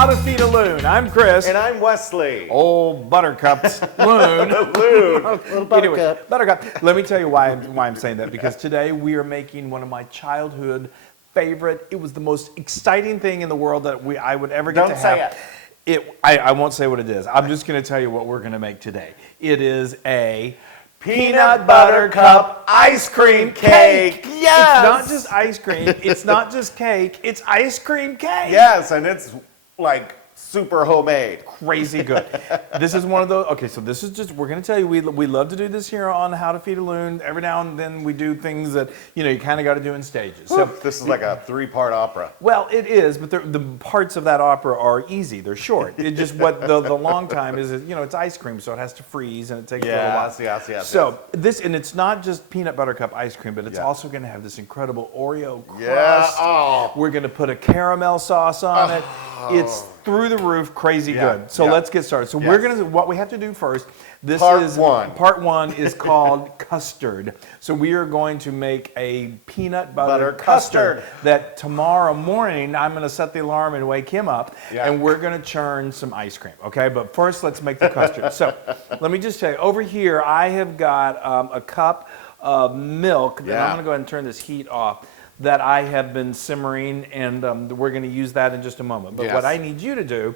How to Feed a Loon. I'm Chris. And I'm Wesley. Old Buttercup's Loon. Loon. Little Buttercup. Anyway, Buttercup. Let me tell you why I'm saying that. Because today we are making one of my childhood favorite. It was the most exciting thing in the world that I would ever get to have. Don't say it. I won't say what it is. I'm just going to tell you what we're going to make today. It is a Peanut butter cup ice cream cake. Yes. It's not just ice cream. It's not just cake. It's ice cream cake. Yes, and it's like super homemade. Crazy good. This is one of those. Okay, so this is just, we're going to tell you, we love to do this here on How to Feed a Loon. Every now and then we do things that, you kind of got to do in stages. So this is like a 3-part opera. Well, it is, but the parts of that opera are easy. They're short. It just, what the long time is, it's ice cream, so it has to freeze and it takes a little while. Yes. So this, and it's not just peanut butter cup ice cream, but it's also going to have this incredible Oreo crust. Yeah. Oh. We're going to put a caramel sauce on it. It's through the roof, crazy good. So let's get started. So we're gonna, what we have to do first. Part one is called custard. So we are going to make a peanut butter custard that tomorrow morning I'm going to set the alarm and wake him up, and we're going to churn some ice cream. Okay, but first let's make the custard. So let me just tell you, over here I have got a cup of milk. That I'm going to go ahead and turn this heat off. That I have been simmering, and we're going to use that in just a moment. But what I need you to do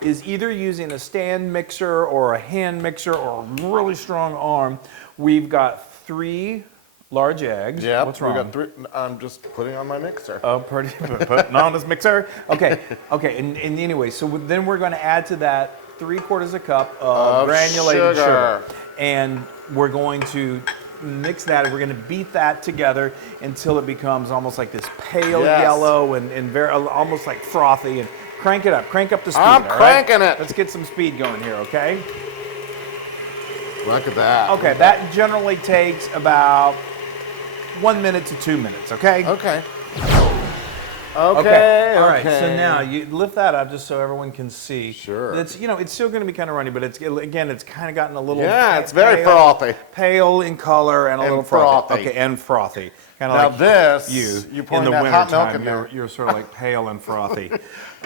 is either using a stand mixer or a hand mixer or a really strong arm. We've got 3 large eggs. Yeah. What's wrong? We got 3. I'm just putting on my mixer. Oh, putting on this mixer? Okay. And anyway, so then we're going to add to that 3/4 a cup of granulated sugar. And we're going to mix that, and we're going to beat that together until it becomes almost like this pale yellow and very almost like frothy. And crank it up. Crank up the speed. I'm cranking it. Let's get some speed going here, okay? Look at that. Okay, that generally takes about 1 minute to 2 minutes, okay? Okay. All right, so now you lift that up just so everyone can see. Sure. It's, it's still going to be kind of runny, but it's kind of gotten a little it's very frothy. Pale in color and a little frothy. frothy. Okay, and frothy. Kind Now of like this, you pouring in the that hot wintertime, milk in there. you're sort of like pale and frothy.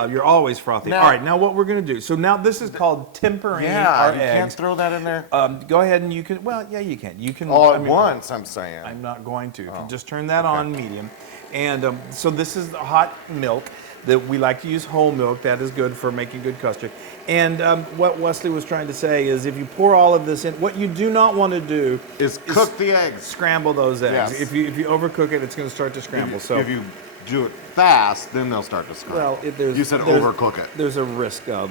You're always frothy. Now, all right, now what we're going to do. So now this is called tempering our eggs. You can't throw that in there? Go ahead and you can, you can. You can. All at once, I'm saying. I'm not going to. If you just turn that on medium. And so this is the hot milk that we like to use whole milk. That is good for making good custard. And what Wesley was trying to say is if you pour all of this in, what you do not want to do is cook the eggs. Scramble those eggs. Yes. If you overcook it, it's going to start to scramble. If you do it fast, then they'll start to scramble. Well, you said overcook it. There's a risk of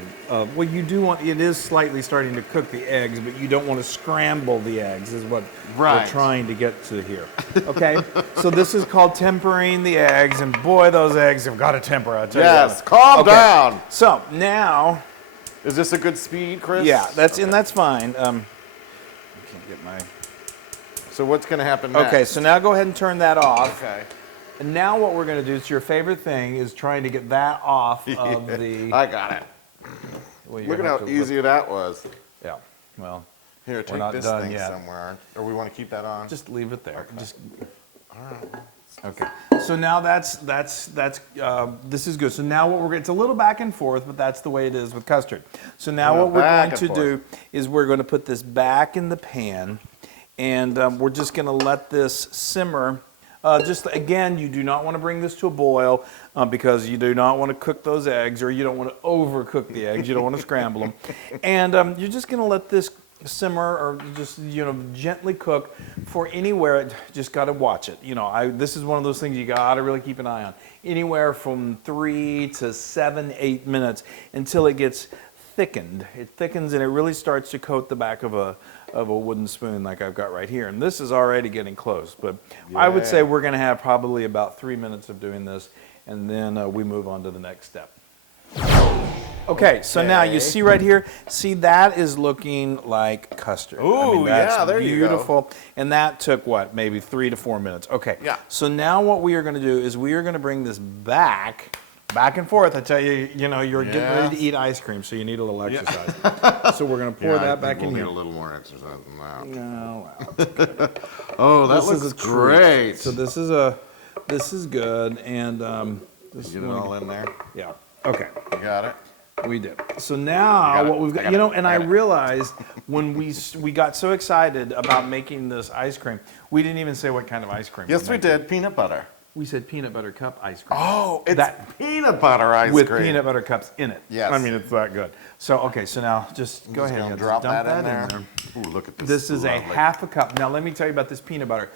well, you do want, it is slightly starting to cook the eggs, but you don't want to scramble the eggs is what we're trying to get to here. Okay? So this is called tempering the eggs, and boy, those eggs have got to temper, I tell you. Yes, calm down. So now, is this a good speed, Chris? Yeah, that's fine. I can't get my. So what's going to happen next? Okay, so now go ahead and turn that off. Okay. And now what we're going to do, it's your favorite thing, is trying to get that off of the. I got it. Well, look at how easy that was. Yeah. Well. Here, take this thing somewhere. Or we want to keep that on? Just leave it there. Okay. Just. All right. Okay. So now that's this is good. So now what it's a little back and forth, but that's the way it is with custard. So now what we're going to do is we're going to put this back in the pan, and we're just going to let this simmer. Just again, you do not want to bring this to a boil because you do not want to cook those eggs, or you don't want to overcook the eggs. You don't want to scramble them, and you're just going to let this simmer or just gently cook for anywhere. Just got to watch it. This is one of those things you got to really keep an eye on. Anywhere from 3 to 7, 8 minutes until it gets thickened. It thickens and it really starts to coat the back of a wooden spoon like I've got right here. And this is already getting close, but I would say we're going to have probably about 3 minutes of doing this, and then we move on to the next step. Okay, so now you see right here, that is looking like custard. Ooh, that's there you go. beautiful. And that took what, maybe 3 to 4 minutes. Okay, so now what we are going to do is we are going to bring this back and forth. I tell you, you're getting ready to eat ice cream, so you need a little exercise. So we're going to pour that back in here. Need a little more exercise than that. No, that's good. Oh, that looks great. So this is good, and Get it all in there. Yeah. Okay. You got it. We did. So now what we've got, you know, and I realized when we got so excited about making this ice cream, we didn't even say what kind of ice cream. Yes, we did. Peanut butter. We said peanut butter cup ice cream. Oh, it's peanut butter ice with cream. With peanut butter cups in it. Yes. I mean, it's that good. So, okay, so now just go ahead and drop dump that in there. Ooh, look at this. This is a half a cup. Now, let me tell you about this peanut butter.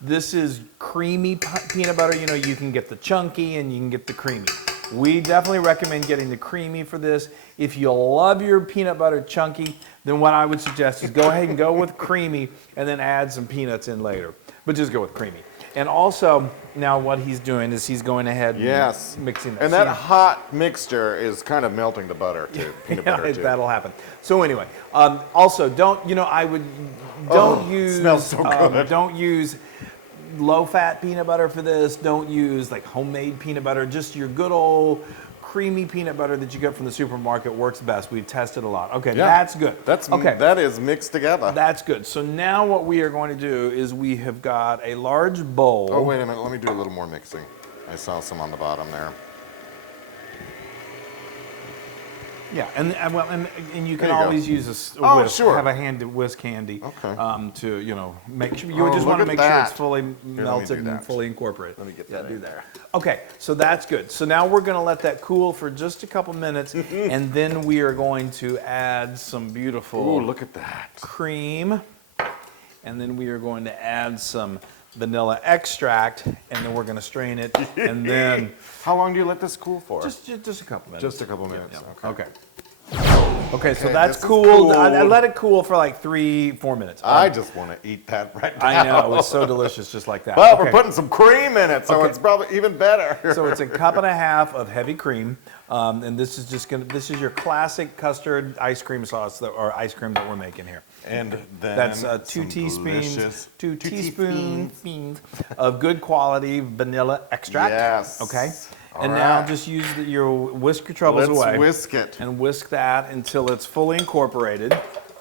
This is creamy peanut butter. You know, you can get the chunky and you can get the creamy. We definitely recommend getting the creamy for this. If you love your peanut butter chunky, then what I would suggest is go ahead and go with creamy and then add some peanuts in later. But just go with creamy. And also, now what he's doing is he's going ahead and mixing that. And that hot mixture is kind of melting the butter too, peanut butter too. That'll happen. So anyway, also don't, you know, don't use, smells so good. Don't use low-fat peanut butter for this. Don't use like homemade peanut butter. Just your good old creamy peanut butter that you get from the supermarket works best. We've tested a lot. Okay, that's good. That is mixed together. That's good. So now what we are going to do is we have got a large bowl. Oh, wait a minute. Let me do a little more mixing. I saw some on the bottom there. Yeah, and you can always use a whisk. Have a hand whisk handy. To, you know, make sure you just want to make sure it's fully melted and fully incorporated. Let me get that in there. Okay, so that's good. So now we're going to let that cool for just a couple minutes, and then we are going to add some beautiful look at that. cream, and then we are going to add some vanilla extract, and then we're going to strain it, and then... How long do you let this cool for? Just a couple minutes. Just a couple minutes. Yeah. Okay, so that's cooled. I let it cool for like 3-4 minutes. I just want to eat that right now. I know, it's so delicious just like that. But we're putting some cream in it, so it's probably even better. So it's a cup and a half of heavy cream, and this is your classic custard ice cream sauce or ice cream that we're making here. And then that's 2 teaspoons of good quality vanilla extract. Yes. Okay. And now just use whisk your troubles away. Let's whisk it. And whisk that until it's fully incorporated.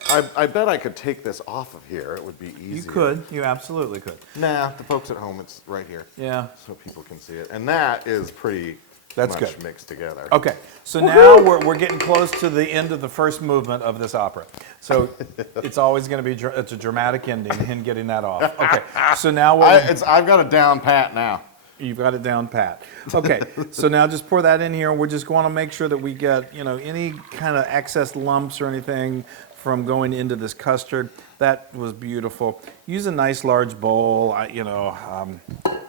I bet I could take this off of here. It would be easier. You could. You absolutely could. Nah, the folks at home, it's right here. Yeah. So people can see it. And that is pretty much mixed together. Okay. So now we're getting close to the end of the first movement of this opera. So it's always going to be it's a dramatic ending in getting that off. Okay. So now I've got it down pat now. You've got it down pat. Okay, so now just pour that in here. We're just going to make sure that we get, you know, any kind of excess lumps or anything from going into this custard. That was beautiful. Use a nice large bowl. I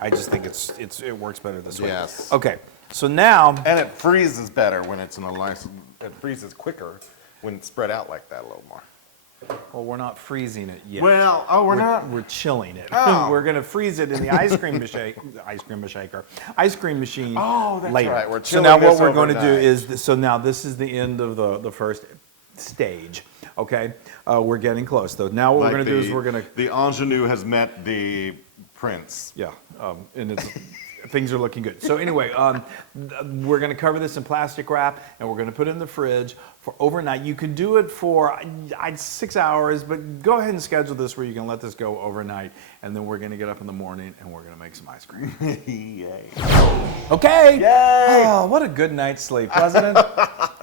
just think it works better this way. Yes. Okay, so now. And it freezes better when it's in a nice. It freezes quicker when it's spread out like that a little more. Well, we're not freezing it yet. Well, we're not. We're chilling it. Oh. We're going to freeze it in the ice cream machine Oh, that's later. right. We're so chilling now this what we're going to do overnight. is, so now this is the end of the first stage. Okay, we're getting close though. Now what we're going to do is we're going to. The ingenue has met the prince. Yeah, and things are looking good. So anyway, we're going to cover this in plastic wrap, and we're going to put it in the fridge for overnight. You can do it for 6 hours, but go ahead and schedule this where you can let this go overnight, and then we're going to get up in the morning and we're going to make some ice cream. Yay. Okay. Yay. Oh, what a good night's sleep, wasn't it?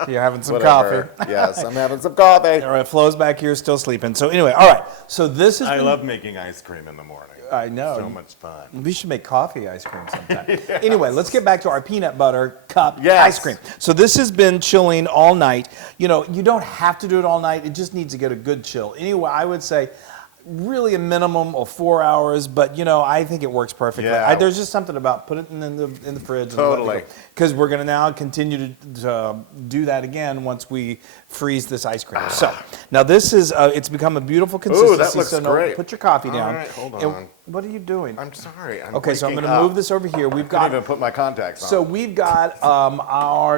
You're having some Whatever. coffee. Yes, I'm having some coffee. All right, Flo's back here still sleeping. So anyway, all right. So this is. I love making ice cream in the morning. I know. So much fun. We should make coffee ice cream sometime. Yes. Anyway, let's get back to our peanut butter cup ice cream. So this has been chilling all night. You know, you don't have to do it all night. It just needs to get a good chill. Anyway, I would say really a minimum of 4 hours, but you know, I think it works perfectly. Yeah. There's just something about put it in the fridge. Totally. Because we're going to now continue to do that again once we freeze this ice cream. So now this is, it's become a beautiful consistency. Ooh, that looks great. Put your coffee down. All right, hold on. What are you doing? I'm sorry. Okay, so I'm going to move this over here. We've got. I didn't even put my contacts on. So we've got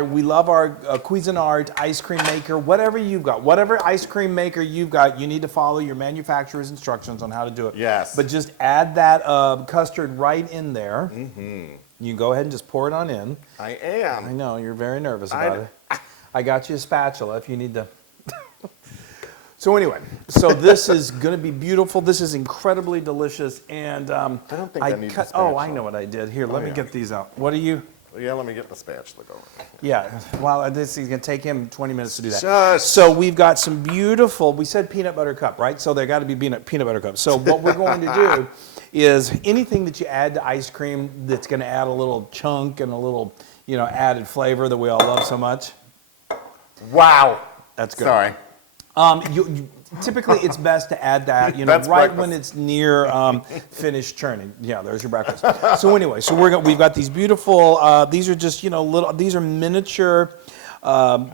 we love our Cuisinart ice cream maker. Whatever you've got, whatever ice cream maker you've got, you need to follow your manufacturer's instructions on how to do it. Yes. But just add that custard right in there. Mm-hmm. You go ahead and just pour it on in. I am. I know you're very nervous about it. I got you a spatula if you need to. So anyway, so this is going to be beautiful. This is incredibly delicious, and I don't think I need the cut. spatula. Oh, I know what I did. Here, let me get these out. What are you? Yeah, let me get the spatula going. Yeah, well, this is going to take him 20 minutes to do that. Shush. So we've got some beautiful, we said peanut butter cup, right? So they got to be peanut butter cups. So what we're going to do is anything that you add to ice cream that's going to add a little chunk and a little, added flavor that we all love so much. Wow. That's good. Sorry. Typically, it's best to add that, That's right breakfast. when it's near finished churning. Yeah, there's your breakfast. So anyway, we've got these beautiful. These are just these are miniature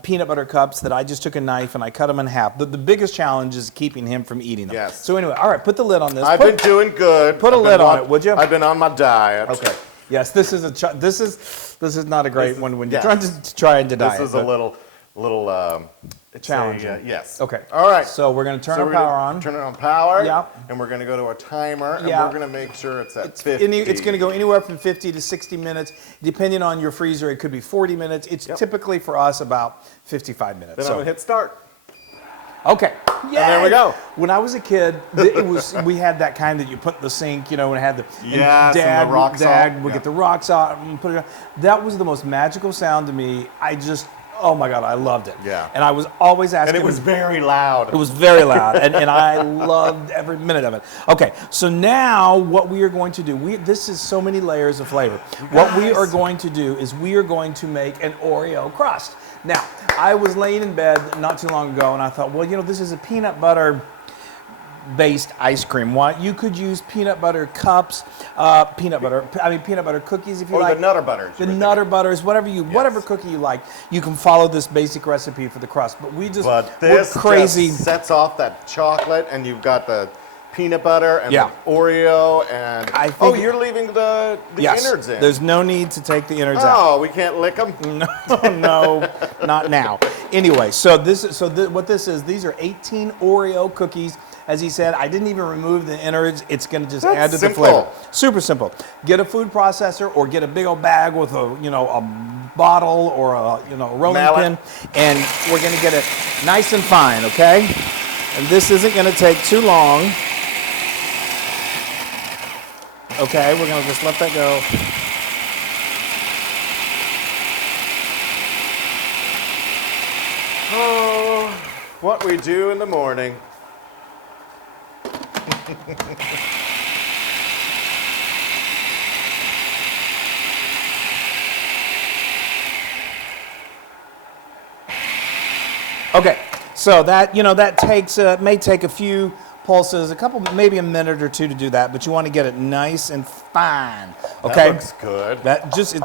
peanut butter cups that I just took a knife and I cut them in half. The biggest challenge is keeping him from eating them. Yes. So anyway, all right, put the lid on this. I've been doing good. Put a lid on it, would you? I've been on my diet. Okay. Yes, this is this is not a great one when you're yes. trying to try and diet. This is a little challenging. Yes. Okay. All right. So we're going to turn So our we're gonna power on. Turn it on power. Yep. And we're going to go to a timer. And Yeah. we're going to make sure it's at 50. It's going to go anywhere from 50 to 60 minutes. Depending on your freezer, it could be 40 minutes. It's typically for us about 55 minutes. Then I'm going to hit start. Okay. Yeah. And there we go. When I was a kid, we had that kind that you put in the sink, and it had the Yes, and the rock salt. Dad would Yeah. get the rocks out and put it on. That was the most magical sound to me. Oh my God, I loved it. Yeah. And I was always asking. And it was very loud. It was very loud, and I loved every minute of it. Okay, so now what we are going to do, this is so many layers of flavor. What we are going to do is we are going to make an Oreo crust. Now, I was laying in bed not too long ago, and I thought, well, this is a peanut butter based ice cream. You could use peanut butter cups, peanut butter cookies if you like. Or the Nutter Butters. The Nutter Butters, whatever cookie you like, you can follow this basic recipe for the crust. But we're this crazy. just sets off that chocolate, and you've got the peanut butter and the Oreo, and you're leaving the innards in. There's no need to take the innards out. Oh, we can't lick them? No, not now. Anyway, what this is, these are 18 Oreo cookies. As he said, I didn't even remove the innards. It's going to just add to the flavor. Super simple. Get a food processor or get a big old bag with a bottle or a rolling pin, and we're going to get it nice and fine, okay? And this isn't going to take too long. Okay, we're going to just let that go. Oh, what we do in the morning. Okay, so that may take a few pulses, maybe a minute or two to do that, but you want to get it nice and fine. Okay, that looks good.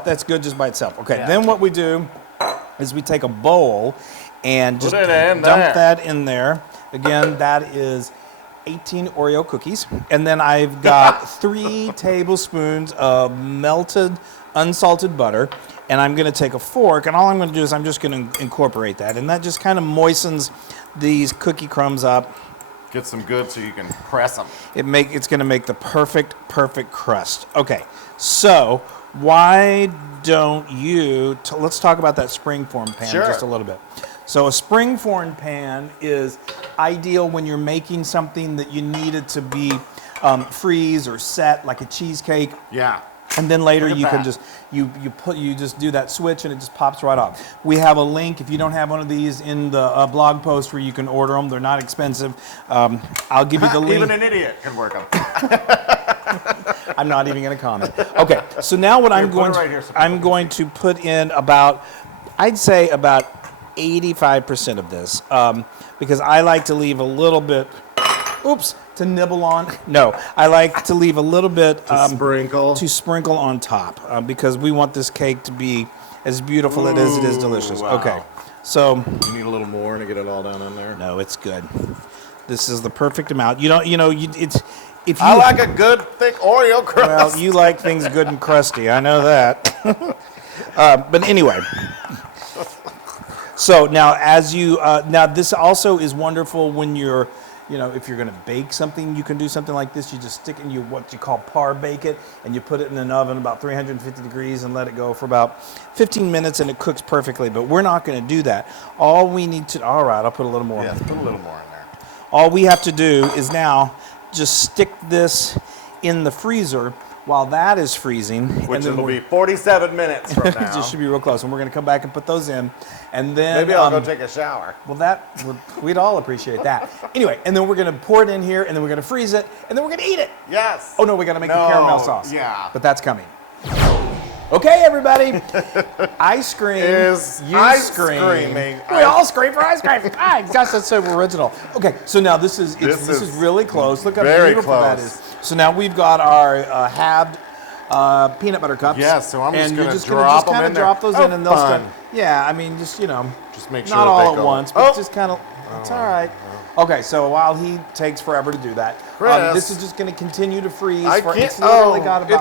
That's good just by itself. Okay, Then what we do is we take a bowl and just dump that in there. Again, that is 18 Oreo cookies, and then I've got 3 tablespoons of melted unsalted butter, and I'm going to take a fork, and all I'm going to do is I'm just going to incorporate that, and that just kind of moistens these cookie crumbs up. Get some good so you can press them. It's going to make the perfect crust. Okay, so why don't you? Let's talk about that springform pan just a little bit. So a springform pan is ideal when you're making something that you need it to be freeze or set, like a cheesecake. Yeah. And then later you can just you just do that switch and it just pops right off. We have a link if you don't have one of these in the blog post where you can order them. They're not expensive. I'll give you the link. Even an idiot can work them. I'm not even going to comment. Okay, so now what I'm going to put in I'd say about 85% of this because I like to leave a little bit. To nibble on. No, I like to leave a little bit to sprinkle on top because we want this cake to be as beautiful as it is delicious. Wow. Okay, so you need a little more to get it all down in there. No, it's good. This is the perfect amount. I like a good thick Oreo crust. Well, you like things good and crusty. I know that. But anyway. So now, this also is wonderful when you're. If you're going to bake something, you can do something like this. You just stick it in what you call par bake it, and you put it in an oven about 350 degrees and let it go for about 15 minutes, and it cooks perfectly. But we're not going to do that. All right, I'll put a little more. Yes, put a little more in there. All we have to do is now just stick this in the freezer while that is freezing, which will be 47 minutes from now. Just should be real close, and we're going to come back and put those in, and then maybe I'll go take a shower. Well, we'd all appreciate that. Anyway, and then we're going to pour it in here, and then we're going to freeze it, and then we're going to eat it. Yes. Oh no, we got to make the caramel sauce. Yeah. But that's coming. Okay, everybody. Ice cream. Screaming. We all scream for ice cream. Gosh, that's so original. Okay, so now this is really close. Look how beautiful that is. So now we've got our halved peanut butter cups. Yes, so I'm just going to drop them in there. Drop those in, and they'll start. Yeah, I mean, just make sure not all they at once, but just kind of. It's all right. Okay, so while he takes forever to do that, this is just going to continue to freeze. If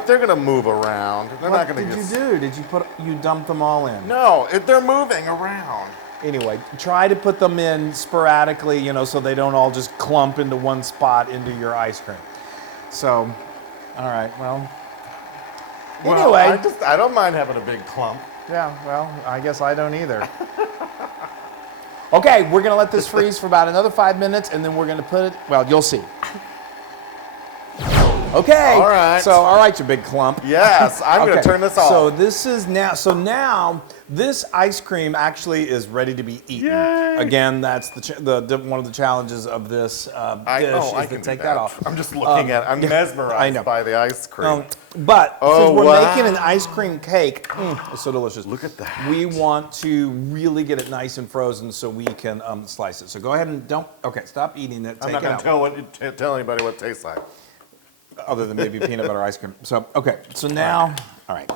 they're going to move around, they're not going to get. What did you do? You dump them all in? No, they're moving around. Anyway, try to put them in sporadically, so they don't all just clump into one spot into your ice cream. So, all right, well. Anyway. I don't mind having a big clump. Yeah, well, I guess I don't either. Okay, we're going to let this freeze for about another 5 minutes, and then we're going to put it, well, you'll see. Okay. All right. So, all right, you big clump. Yes, I'm going to turn this off. So this is now this ice cream actually is ready to be eaten. Yay. Again, that's one of the challenges of this dish I can take that off. I'm just looking at it. I'm mesmerized by the ice cream. But since we're making an ice cream cake, it's so delicious. Look at that. We want to really get it nice and frozen so we can slice it. So go ahead and stop eating it. I'm not going to tell anybody what it tastes like. Other than maybe peanut butter ice cream. So, so now, all right.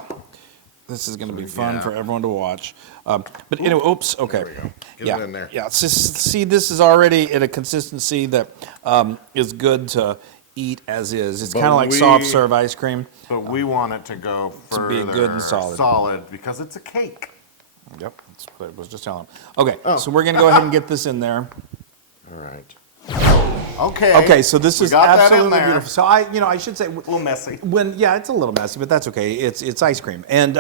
This is going to be fun for everyone to watch. But anyway, oops, okay. There we go. Get it in there. Yeah, see, this is already at a consistency that is good to eat as is. It's kind of like soft serve ice cream. But we want it to go further. To be good and solid. Solid, because it's a cake. Yep, that's what I was just telling them. Okay, so we're going to go ahead and get this in there. All right. Okay. Okay, so this is absolutely beautiful. So I should say a little messy. It's a little messy, but that's okay. It's ice cream, and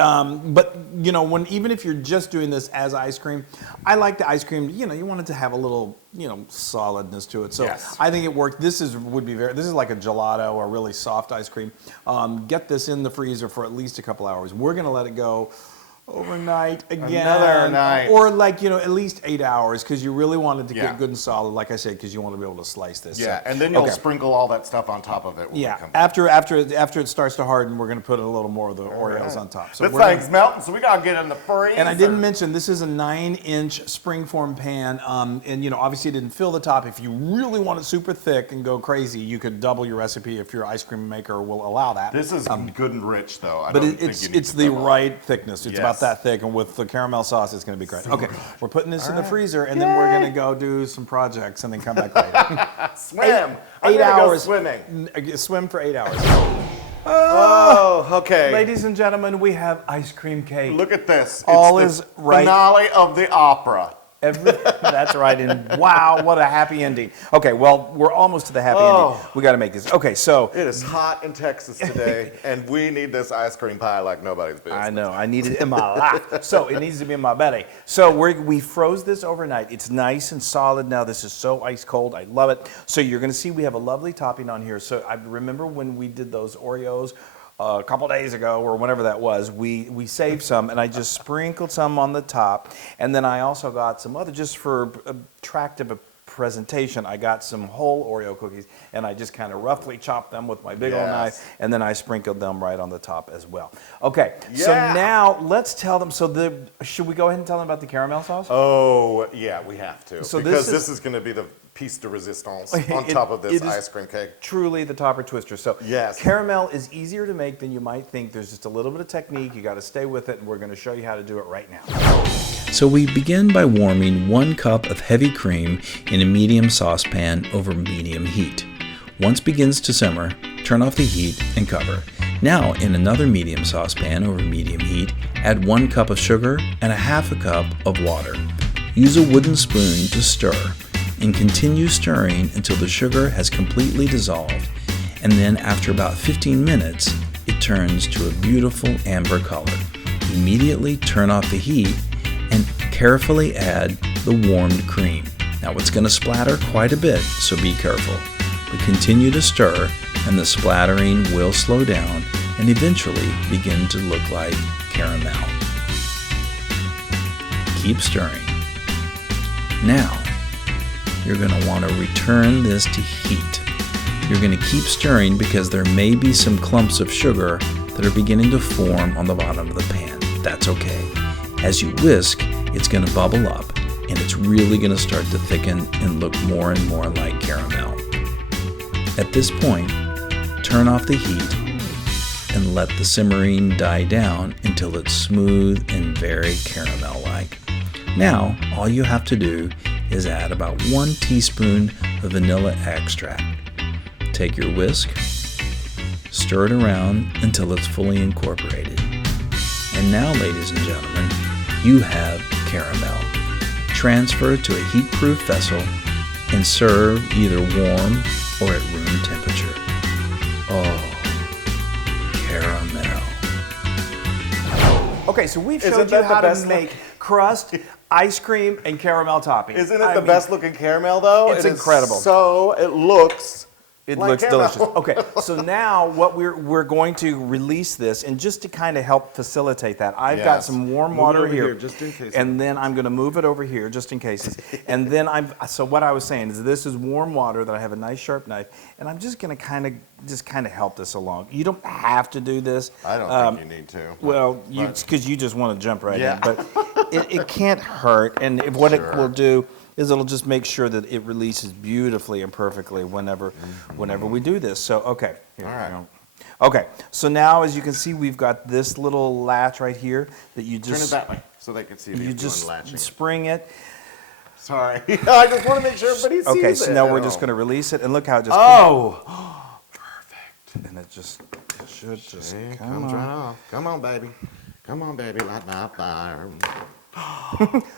but even if you're just doing this as ice cream, I like the ice cream. You want it to have a little solidness to it. So yes. I think it worked. This is like a gelato or really soft ice cream. Get this in the freezer for at least a couple hours. We're gonna let it go overnight again. Another night. Or at least 8 hours, because you really want it to get good and solid, like I said, because you want to be able to slice this. Yeah, and then you'll sprinkle all that stuff on top of it when we come back. After it starts to harden, we're going to put a little more of the Oreos on top. So this thing's melting, so we got to get in the freezer. And I didn't mention, this is a 9-inch springform pan, and obviously it didn't fill the top. If you really want it super thick and go crazy, you could double your recipe if your ice cream maker will allow that. This is good and rich, though. But it's the right thickness. It's about that thick, and with the caramel sauce, it's going to be great. Okay, we're putting this in the freezer, and then we're going to go do some projects, and then come back later. Swim. 8 hours. Go swimming. Swim for 8 hours. Oh, okay. Ladies and gentlemen, we have ice cream cake. Look at this. All it's is right. Finale of the opera. That's right, and wow, what a happy ending. Okay, well, we're almost to the happy ending. We got to make this. Okay, so it is hot in Texas today, and we need this ice cream pie like nobody's business. I know, I need it in my life, so it needs to be in my belly. So we froze this overnight. It's nice and solid now. This is so ice cold. I love it. So you're going to see we have a lovely topping on here. So I remember when we did those Oreos a couple days ago, or whenever that was, we saved some, and I just sprinkled some on the top, and then I also got some other, just for attractive presentation, I got some whole Oreo cookies, and I just kind of roughly chopped them with my big old knife, and then I sprinkled them right on the top as well. Okay, so now let's tell them, should we go ahead and tell them about the caramel sauce? Oh, yeah, we have to, so because this is going to be the piece de resistance on top of this ice cream cake. Truly the topper twister. So caramel is easier to make than you might think. There's just a little bit of technique. You got to stay with it, and we're going to show you how to do it right now. So we begin by warming 1 cup of heavy cream in a medium saucepan over medium heat. Once begins to simmer, turn off the heat and cover. Now in another medium saucepan over medium heat, add 1 cup of sugar and 1/2 cup of water. Use a wooden spoon to stir, and continue stirring until the sugar has completely dissolved, and then after about 15 minutes, it turns to a beautiful amber color. Immediately turn off the heat and carefully add the warmed cream. Now it's going to splatter quite a bit, so be careful, but continue to stir and the splattering will slow down and eventually begin to look like caramel. Keep stirring. Now, you're going to want to return this to heat. You're going to keep stirring because there may be some clumps of sugar that are beginning to form on the bottom of the pan. That's okay. As you whisk, it's going to bubble up, and it's really going to start to thicken and look more and more like caramel. At this point, turn off the heat and let the simmering die down until it's smooth and very caramel-like. Now, all you have to do is add about 1 teaspoon of vanilla extract. Take your whisk, stir it around until it's fully incorporated. And now, ladies and gentlemen, you have caramel. Transfer to a heat-proof vessel and serve either warm or at room temperature. Oh, caramel. Okay, so we've showed you how to make crust, ice cream, and caramel topping. Isn't it the best looking caramel, though? It's incredible. It looks It like looks caramel. delicious. Okay, so now what we're going to release this, and just to kind of help facilitate that, I've got some warm water over here, just in case. and then I'm going to move it over here just in case. And then so what I was saying is this is warm water that I have a nice sharp knife, and I'm just going to kind of help this along. You don't have to do this. I don't think you need to. Well, because you just want to jump right in, but it can't hurt, and what it will do is it'll just make sure that it releases beautifully and perfectly whenever we do this. So, okay. Here All right. we go. Okay, so now as you can see, we've got this little latch right here that you just... Turn it that way so they can see me You just latching. spring it. Sorry. I just want to make sure everybody sees it. Okay, so now we're just going to release it, and look how it just... Oh! Perfect. And it should just Hey, come comes right on. off. Come on, baby. Come on, baby. Light my fire.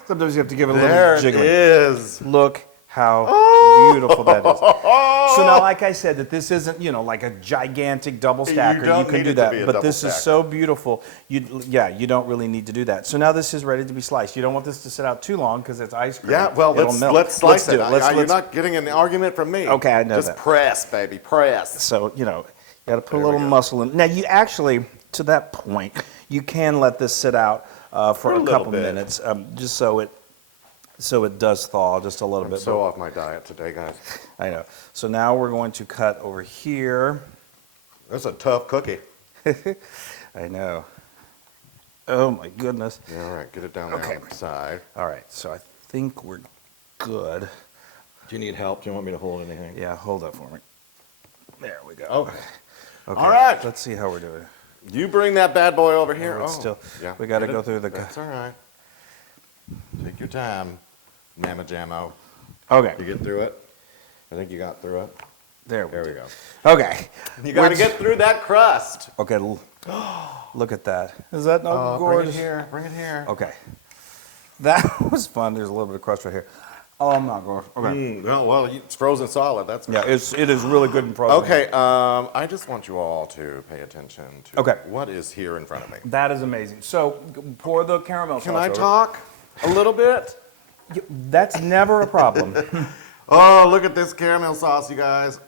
Sometimes you have to give it a There little it jiggling. is. Look how beautiful that is. So now, like I said, that this isn't, like a gigantic double stacker. don't can need do it to that, be a but double this is stacker. so beautiful. You don't really need to do that. So now this is ready to be sliced. You don't want this to sit out too long because it's ice cream. Yeah, well, It'll melt. let's slice do it. it. You're not getting an argument from me. Okay, I know Just that. press, baby, press. So, you got to put There a we little go. muscle in. Now, you actually, to that point, you can let this sit out for a little couple bit. minutes, just so it does thaw just a little I'm bit. so off my diet today, guys. I know. So now we're going to cut over here. That's a tough cookie. I know. Oh my goodness. Yeah, all right, get it down Okay. there on the side. All right, so I think we're good. Do you need help? Do you want me to hold anything? Yeah, hold up for me. There we go. Okay. Okay. All right. Let's see how we're doing. You bring that bad boy over here. No, it's still- yeah. we gotta Get go it? through the- That's all right. Take your time, Mama Jammo. Okay. You get through it? I think you got through it. There There we go. go. Okay. You got to Which- get through that crust. Okay. Look at that. Is that not Bring it gorgeous? here. Bring it here. Okay. That was fun. There's a little bit of crust right here. Oh, I'm not going. Okay. Well, it's frozen solid. That's Yeah, it is really good and frozen. Okay, I just want you all to pay attention to Okay. what is here in front of me. That is amazing. So pour the caramel sauce Can I over. talk a little bit? That's never a problem. Oh, look at this caramel sauce, you guys.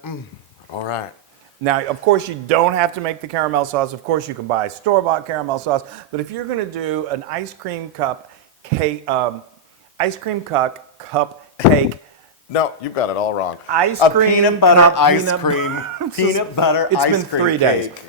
All right. Now, of course, you don't have to make the caramel sauce. Of course, you can buy store-bought caramel sauce. But if you're going to do an ice cream cup cake, No, you've got it all wrong. Ice A cream peanut butter cup, ice peanut- cream, peanut butter It's ice been cream 3 days. cake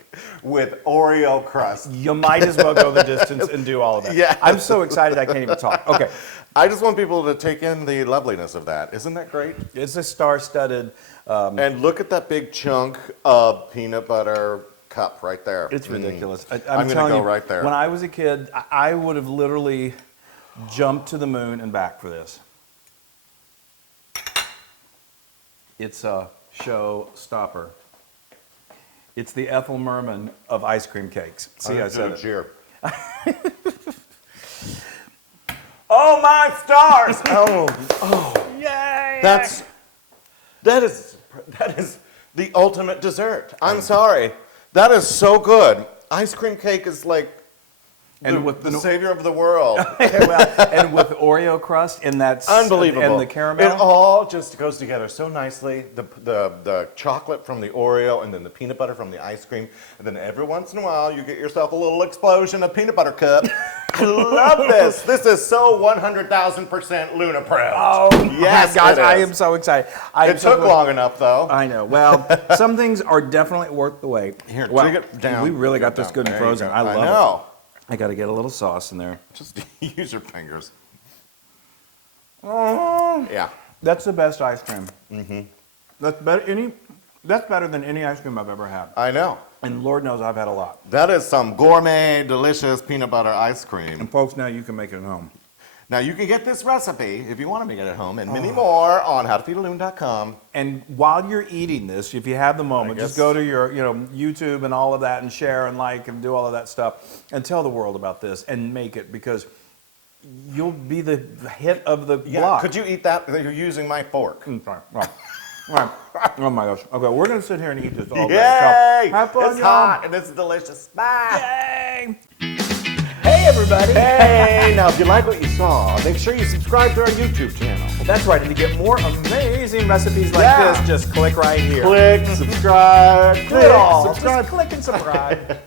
with Oreo crust. you might as well go the distance and do all of that. Yeah. I'm so excited I can't even talk. Okay. I just want people to take in the loveliness of that. Isn't that great? It's a star-studded. And look at that big chunk of peanut butter cup right there. It's ridiculous. I'm going to telling go you, right there. When I was a kid, I would have literally jumped to the moon and back for this. It's a showstopper. It's the Ethel Merman of ice cream cakes. See, I said it. Cheer. Oh my stars! Oh, yay! That is the ultimate dessert. I'm sorry. That is so good. Ice cream cake is like, And with the savior of the world. and with Oreo crust, and that's unbelievable. And the caramel. It all just goes together so nicely. The chocolate from the Oreo, and then the peanut butter from the ice cream, and then every once in a while you get yourself a little explosion of peanut butter cup. I love this. This is so 100,000% Loon approved. Oh yes, my gosh! I am so excited. It took long enough though. I know. Well, some things are definitely worth the wait. Here, well, dig it down. We really got this good and frozen. I love it. I got to get a little sauce in there. Just use your fingers. Oh, yeah. That's the best ice cream. Mm-hmm. That's better than any ice cream I've ever had. I know. And Lord knows I've had a lot. That is some gourmet, delicious peanut butter ice cream. And folks, now you can make it at home. Now you can get this recipe if you want to make it at home, and many more on howtofeedaloon.com. And while you're eating this, if you have the moment, just go to your YouTube and all of that, and share and like and do all of that stuff, and tell the world about this and make it, because you'll be the hit of the block. Could you eat that? You're using my fork. Sorry. Well, all right. Oh my gosh. Okay, we're gonna sit here and eat this all day. Yay! So, have fun, it's hot and it's delicious. Bye. Yay! Hey everybody! Hey! Now, if you like what you saw, make sure you subscribe to our YouTube channel. That's right, and to get more amazing recipes like this, just click right here. Click, subscribe, Do it all. subscribe. Just click and subscribe.